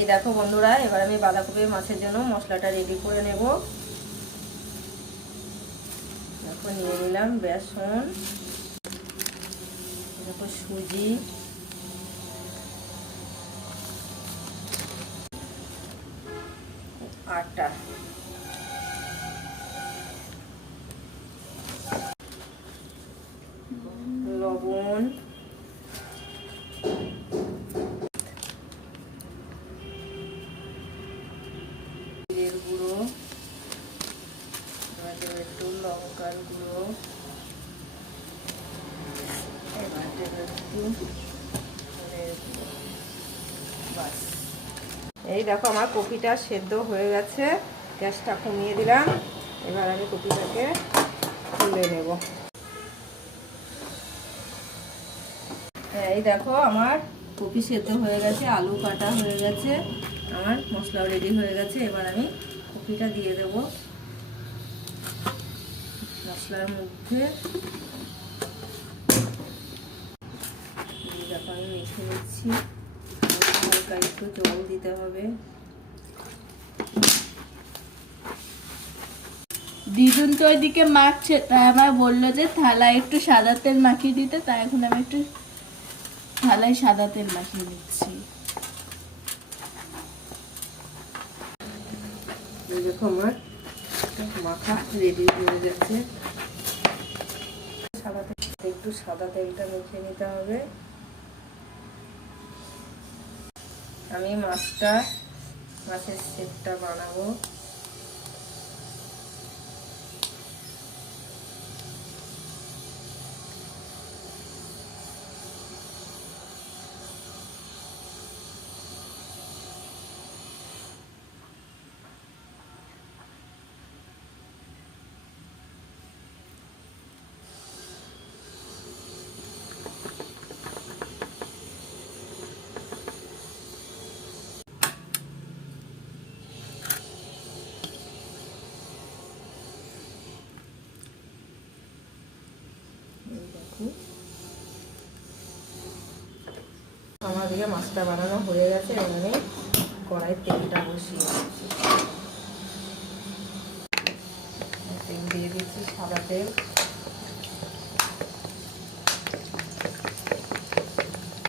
এই দেখো বন্ধুরা, এবার আমি বাঁধাকপি মাছের জন্য মশলাটা রেডি করে নেব। দেখো নিয়ে নিলাম বেসন, দেখো সুজি, আটা, লবণ, জিরের গুঁড়ো, একটু লঙ্কার গুঁড়ো, এই দেখো আমার কপিটা সেদ্ধ হয়ে গেছে, গ্যাসটা কমিয়ে দিলাম। এবার আমি কপিটাকে তুলে নেব। এই দেখো আমার কপি সেদ্ধ হয়ে গেছে, আলু কাটা হয়ে গেছে, আমার মশলাও রেডি হয়ে গেছে। এবার আমি কপিটা দিয়ে দেব মশলার মধ্যে। দেখো আমি মেখে নিচ্ছি, হালকা একটু জল দিতে হবে। দিদুন তো ওইদিকে মাখছে, তাই আমার বললো যে থালায় একটু সাদা তেল মাখিয়ে দিতে, তাই এখন আমি একটু থালায় সাদা তেল মাখিয়ে নিচ্ছি। দেখো আমার মাখা রেডি হয়ে গেছে। একটু সাদা তেলটা মেখে নিতে হবে। আমি মাছের সেটটা বানাবো। আমার দিকে মাছটা বানানো হয়ে গেছে। এখানে কড়াই তেলটা বসিয়ে দিচ্ছি, তেল দিয়ে দিচ্ছি সাদা তেল।